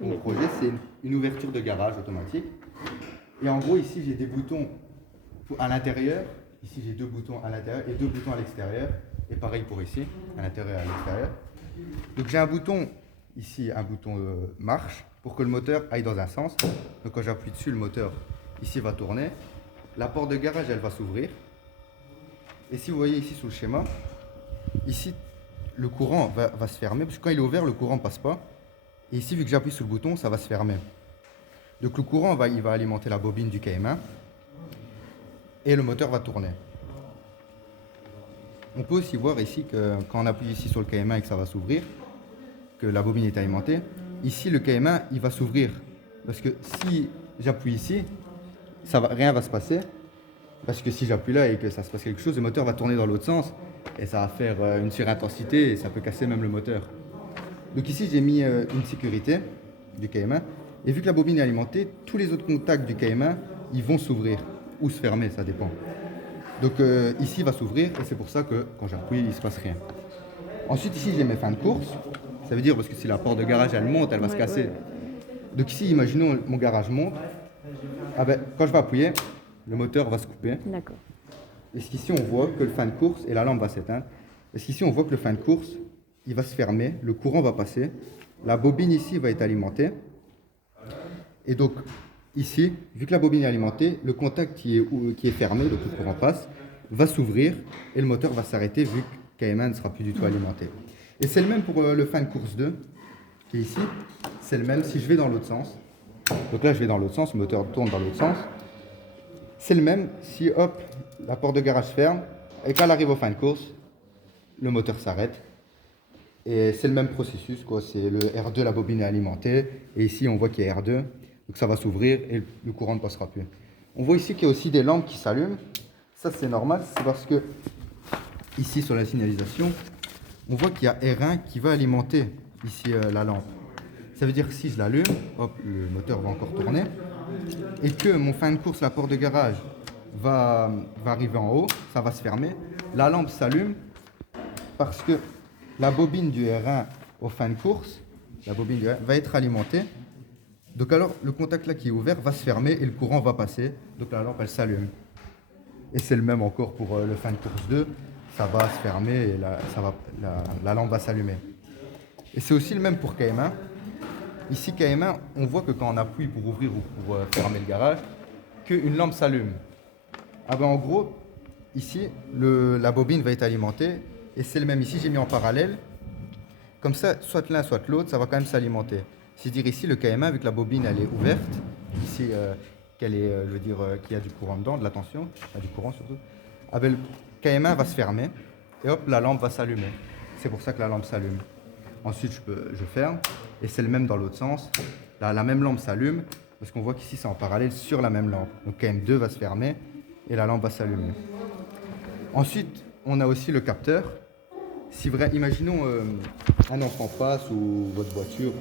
mon projet, c'est une ouverture de garage automatique. Et en gros, ici, j'ai des boutons à l'intérieur. Ici, j'ai 2 boutons à l'intérieur et 2 boutons à l'extérieur. Et pareil pour ici, à l'intérieur et à l'extérieur. Donc, j'ai un bouton, ici, un bouton marche, pour que le moteur aille dans un sens. Donc, quand j'appuie dessus, le moteur, ici, va tourner. La porte de garage, elle va s'ouvrir. Et si vous voyez ici sous le schéma, ici, le courant va se fermer, parce que quand il est ouvert, le courant ne passe pas. Et ici, vu que j'appuie sur le bouton, ça va se fermer. Donc le courant, il va alimenter la bobine du KM1 et le moteur va tourner. On peut aussi voir ici que quand on appuie ici sur le KM1 et que ça va s'ouvrir, que la bobine est alimentée, ici le KM1 il va s'ouvrir. Parce que si j'appuie ici, rien va se passer. Parce que si j'appuie là et que ça se passe quelque chose, le moteur va tourner dans l'autre sens et ça va faire une surintensité et ça peut casser même le moteur. Donc ici j'ai mis une sécurité du KM1 et vu que la bobine est alimentée, tous les autres contacts du KM1 ils vont s'ouvrir ou se fermer, ça dépend. Donc ici il va s'ouvrir et c'est pour ça que quand j'appuie il ne se passe rien. Ensuite ici j'ai mes fins de course, ça veut dire parce que si la porte de garage elle monte, elle va se casser. Donc ici imaginons mon garage monte, quand je vais appuyer, le moteur va se couper. D'accord. Et ici on voit que le fin de course et la lampe va s'éteindre. Et ici on voit que le fin de course il va se fermer, le courant va passer, la bobine ici va être alimentée. Et donc ici, vu que la bobine est alimentée, le contact qui est fermé, donc le courant passe, va s'ouvrir et le moteur va s'arrêter vu que KM1 ne sera plus du tout alimenté. Et c'est le même pour le fin de course 2, qui est ici. C'est le même si je vais dans l'autre sens. Donc là je vais dans l'autre sens, le moteur tourne dans l'autre sens. C'est le même si hop, la porte de garage ferme et quand elle arrive au fin de course, le moteur s'arrête. Et c'est le même processus, quoi. C'est le R2, la bobine est alimentée. Et ici, on voit qu'il y a R2. Donc ça va s'ouvrir et le courant ne passera plus. On voit ici qu'il y a aussi des lampes qui s'allument. Ça, c'est normal. C'est parce que ici, sur la signalisation, on voit qu'il y a R1 qui va alimenter ici la lampe. Ça veut dire que si je l'allume, hop, le moteur va encore tourner. Et que mon fin de course, la porte de garage, va arriver en haut. Ça va se fermer. La lampe s'allume parce que la bobine du R1 au fin de course, la bobine du R1 va être alimentée. Donc alors, le contact là qui est ouvert va se fermer et le courant va passer. Donc la lampe, elle s'allume. Et c'est le même encore pour le fin de course 2. Ça va se fermer et la lampe va s'allumer. Et c'est aussi le même pour KM1. Ici, KM1, on voit que quand on appuie pour ouvrir ou pour fermer le garage, qu'une lampe s'allume. En gros, ici, la bobine va être alimentée. Et c'est le même ici, j'ai mis en parallèle. Comme ça, soit l'un, soit l'autre, ça va quand même s'alimenter. C'est-à-dire ici, le KM1, vu que la bobine, elle est ouverte, ici, qu'il y a du courant dedans, de la tension, du courant surtout, le KM1 va se fermer et hop, la lampe va s'allumer. C'est pour ça que la lampe s'allume. Ensuite, je ferme et c'est le même dans l'autre sens. La même lampe s'allume parce qu'on voit qu'ici, c'est en parallèle sur la même lampe. Donc KM2 va se fermer et la lampe va s'allumer. Ensuite, on a aussi le capteur. Si imaginons un enfant passe ou votre voiture,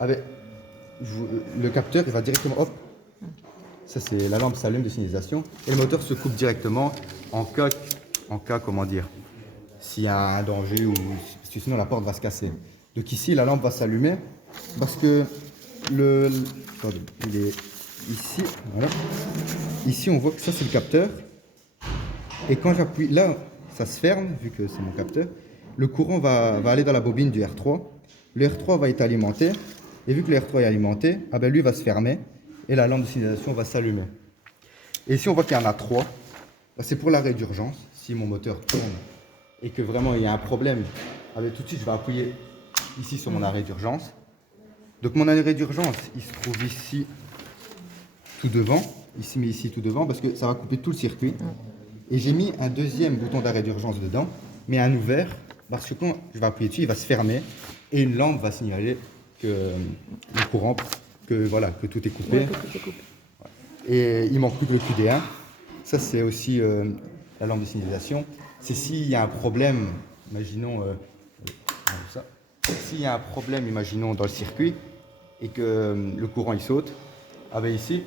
le capteur il va directement, hop, ça c'est la lampe s'allume de signalisation et le moteur se coupe directement en cas comment dire, s'il y a un danger ou sinon la porte va se casser. Donc ici la lampe va s'allumer parce que attendez, il est ici, voilà. Ici on voit que ça c'est le capteur et quand j'appuie là, ça se ferme vu que c'est mon capteur. Le courant va aller dans la bobine du R3. Le R3 va être alimenté. Et vu que le R3 est alimenté, lui va se fermer. Et la lampe de signalisation va s'allumer. Et ici, on voit qu'il y en a 3. C'est pour l'arrêt d'urgence. Si mon moteur tourne et que vraiment il y a un problème, tout de suite, je vais appuyer ici sur mon arrêt d'urgence. Donc mon arrêt d'urgence, il se trouve ici tout devant. Ici tout devant parce que ça va couper tout le circuit. Et j'ai mis un deuxième bouton d'arrêt d'urgence dedans, mais un ouvert. Parce que quand je vais appuyer dessus, il va se fermer et une lampe va signaler que le courant, que tout est coupé. Ouais, que tout est coupé. Et il manque plus que le QD1. Ça, c'est aussi la lampe de signalisation. C'est s'il y a un problème, imaginons s'il y a un problème, imaginons dans le circuit et que le courant il saute, ici,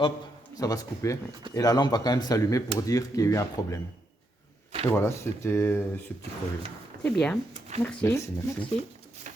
hop, ça va se couper et la lampe va quand même s'allumer pour dire qu'il y a eu un problème. Et voilà, c'était ce petit projet. C'est bien. Merci. Merci.